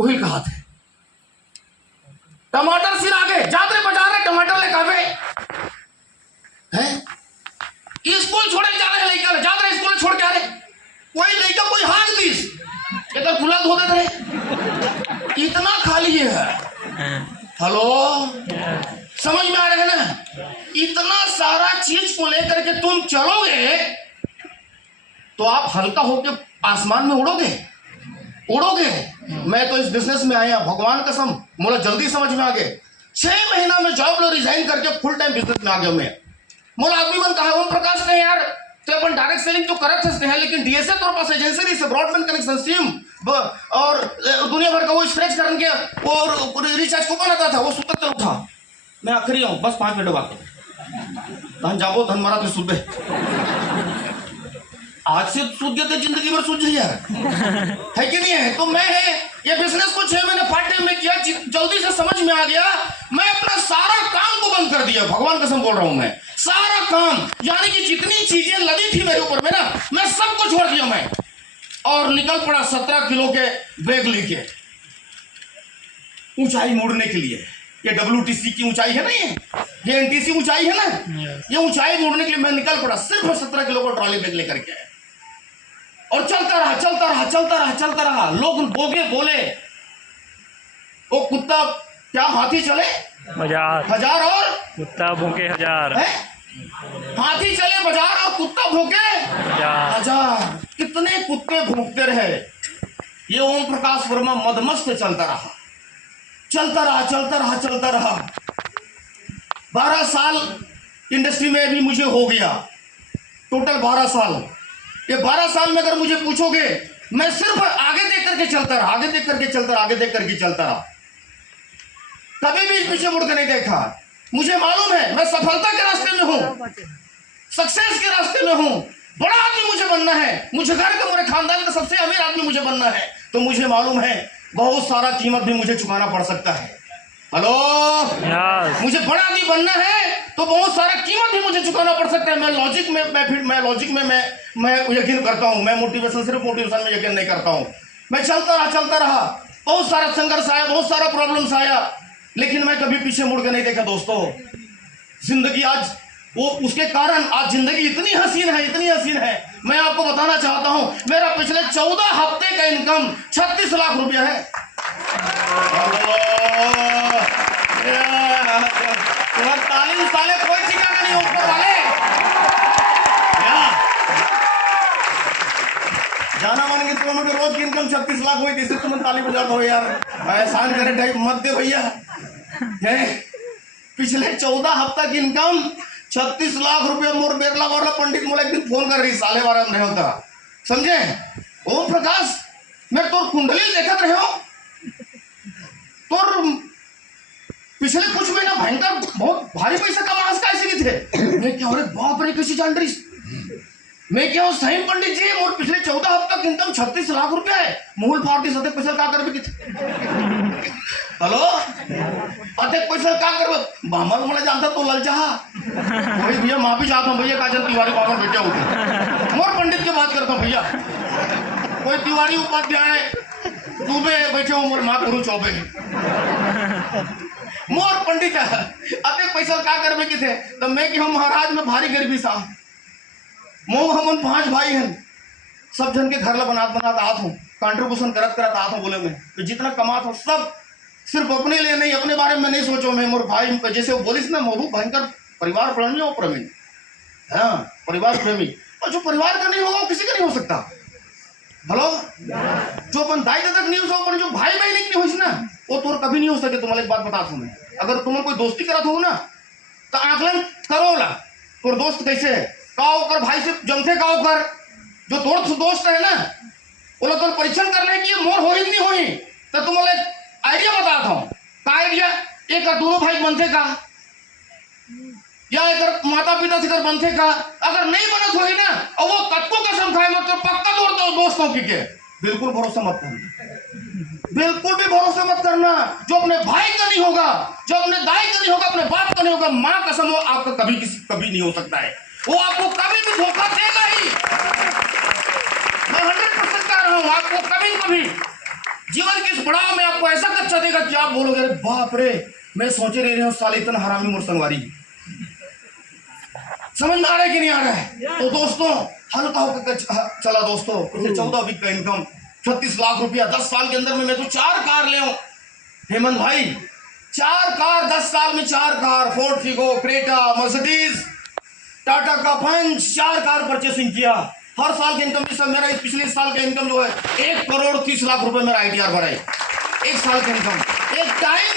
वही कहा थे टमाटर सिर आगे जाते बाजार में टमाटर ले कहवे हैं स्कूल छोड़े जा रहे लड़का जा रहे स्कूल छोड़ के आ रहे कोई लड़का कोई हाथ दीस इधर खुला धो देते रहे इतना खाली है। हेलो समझ में आ रहा है ना? इतना सारा चीज को लेकर के तुम चलोगे तो आप हल्का होके आसमान में उड़ोगे उड़ोगे। मैं तो इस बिजनेस में आया भगवान कसम मुझे जल्दी समझ में आ गए 6 महीना में जॉब लो रिजाइन करके फुल टाइम बिजनेस में आ गया मैं। मोला आदमी बन कहा ओम प्रकाश ने यार तो अपन डायरेक्ट सेलिंग तो करत है लेकिन डीएसए तौर पर एजेंसी से ब्रॉडबैंड कनेक्शन सिम और दुनिया भर का वो स्क्रैच करन के और रिचार्ज कूपन आता था वो सुतक चल उठा मैं आखिरी हूँ बस 5 मिनट बाद धन जाबो धन मारा तो सुबह आज से सूझ गया तो जिंदगी भर सूझ यार है कि नहीं है? तो मैं है ये बिजनेस को 6 महीने पार्ट टाइम में किया जल्दी से समझ में आ गया। मैं अपना सारा काम को बंद कर दिया भगवान कसम बोल रहा हूं मैं सारा काम यानी कि जितनी चीजें लदी थी मेरे ऊपर में ना मैं सबको छोड़ दिया मैं और निकल पड़ा 17 किलो के बैग लेके ऊंचाई मोड़ने के लिए। ये WTC की ऊंचाई है ना ये NTC ऊंचाई है ना ये ऊंचाई मोड़ने के लिए मैं निकल पड़ा सिर्फ 17 किलो का ट्रॉली बैग लेकर के और चलता रहा चलता रहा चलता रहा चलता रहा। लोग बोले वो कुत्ता क्या हाथी चले हजार और कुत्ता भूखे हजार है? हाथी चले बाजार और कुत्ता भूखे हजार। कितने कुत्ते भूखते रहे। ये ओम प्रकाश वर्मा मदमस्त चलता रहा चलता रहा चलता रहा चलता रहा। 12 साल इंडस्ट्री में भी मुझे हो गया टोटल 12 साल। ये 12 साल में अगर मुझे पूछोगे मैं सिर्फ आगे देख करके चलता रहा आगे देख करके चलता रहा आगे देख करके चलता रहा कभी भी पीछे मुड़ के नहीं देखा। मुझे मालूम है मैं सफलता के रास्ते में हूँ सक्सेस के रास्ते में हूँ। बड़ा आदमी मुझे बनना है मुझे घर का मेरे खानदान का सबसे अमीर आदमी मुझे बनना है। तो मुझे मालूम है बहुत सारा कीमत भी मुझे चुकाना पड़ सकता है। हेलो मुझे बड़ा आदमी बनना है तो बहुत सारा कीमत भी मुझे चुकाना पड़ सकता है। मैं लॉजिक में मैं यकीन करता हूँ। मैं मोटिवेशन सिर्फ मोटिवेशन में यकीन नहीं करता हूँ। मैं चलता रहा बहुत सारा संघर्ष आया बहुत सारा प्रॉब्लम्स आया लेकिन मैं कभी पीछे मुड़ के नहीं देखा। दोस्तों जिंदगी आज वो उसके कारण आज जिंदगी इतनी हसीन है। मैं आपको बताना चाहता हूं मेरा पिछले 14 हफ्ते का इनकम 36 लाख रुपया है। 43 साले कोई ठिकाना नहीं ऊपर वाले जाना मान के तुम लोग रोज की इनकम 36 लाख हुई जिससे तुम ताली बजाते हो यार एहसान करे टाइप मत दे भैया। पिछले 14 हफ्ता की इनकम 36 लाख रुपया मोर बेरला वाला पंडित मोला एक दिन फोन कर रही साले बारह में होता समझे ओम प्रकाश मैं तोर कुंडली देखत रहे हो तोर पिछले कुछ महीना भयंकर बहुत भारी पैसा कमा कैसे नहीं थे। मैं क्या अरे बाप रे किसी जान रही मैं क्या हूँ सही पंडित जी मोर पिछले 14 हफ्ता की इनकम 36 लाख रुपया है मूल पार्टी सते पैसा क्या कर भी हेलो अते पैसा क्या कर बामन मोला जानता तो ललचा कोई भैया माफी चाहता हूँ भैया काजल तिवारी बामन बेटे होते मोर पंडित की बात करता हूँ भैया कोई तिवारी उपाध्याय डूबे बैठे हो मोर महागुरु चौबे मोर पंडित अते पैसा क्या करबे की थे तो मैं कि हम महाराज में भारी गरीबी सा मोह हमन 5 भाई हैं सब जन के घर ला बनात आत हूँ कंट्रीब्यूशन करत आत हूँ बोले में तो जितना कमात हो सब सिर्फ अपने लिए नहीं अपने बारे में नहीं सोचो। मैं मोर भाई जैसे वो बोलिस ना मोरू भयंकर परिवार प्रेमी हो प्रवीण हाँ परिवार प्रेमी और जो परिवार का नहीं होगा वो किसी का नहीं हो सकता। हेलो जो अपन दाई दादा नहीं हो सकता जो भाई बहन की नहीं हो ना वो तो कभी नहीं हो सके। तुम्हारे एक बात बता दूं मैं अगर तुम कोई दोस्ती करत हो ना तो आकलन करो ला तोर दोस्त कैसे है काओ कर भाई से जमथे काओ कर जो तोर दोस्त है ना वो लोग तो परीक्षण करना है कि ये मोर हो ही नहीं होई तो तुम्हारे आइडिया बताता हूँ का आइडिया एक दोनों भाई बनते का या एक माता पिता से कर बनते का अगर नहीं बनत होई ना और वो कत्को कसम खाए मत तो पक्का तोड़ दो दोस्तों की के बिल्कुल भरोसा मत करना बिल्कुल भी भरोसा मत करना। जो अपने भाई का नहीं होगा जो अपने दाई का नहीं होगा अपने बाप का नहीं होगा माँ कसम वो आपका कभी नहीं हो सकता है। वो आपको कभी भी धोखा देगा ही। मैं 100% कह रहा हूँ आपको कभी जीवन किस पड़ाव में आपको ऐसा कच्चा देगा कि आप बोलोगे अरे बाप रे, मैं सोच ही रही हूँ साले इतना हरामी मुर्सनवारी। समझ में आ रहा है कि नहीं आ रहा है? तो दोस्तों हल्का होकर चला दोस्तों, उसे 14 वीक का इनकम 36 लाख रुपया 10 साल के अंदर में मैं तो 4 कार ले हूं हेमंत भाई, 4 कार 10 साल में 4 car, Ford Figo, Creta, Mercedes, Tata का पंच, 4 कार परचेसिंग किया। हर साल की इनकम सब मेरा इस पिछले साल का इनकम जो है 1 करोड़ 30 लाख रुपए मेरा ITR भरा है। 1 साल की इनकम, एक टाइम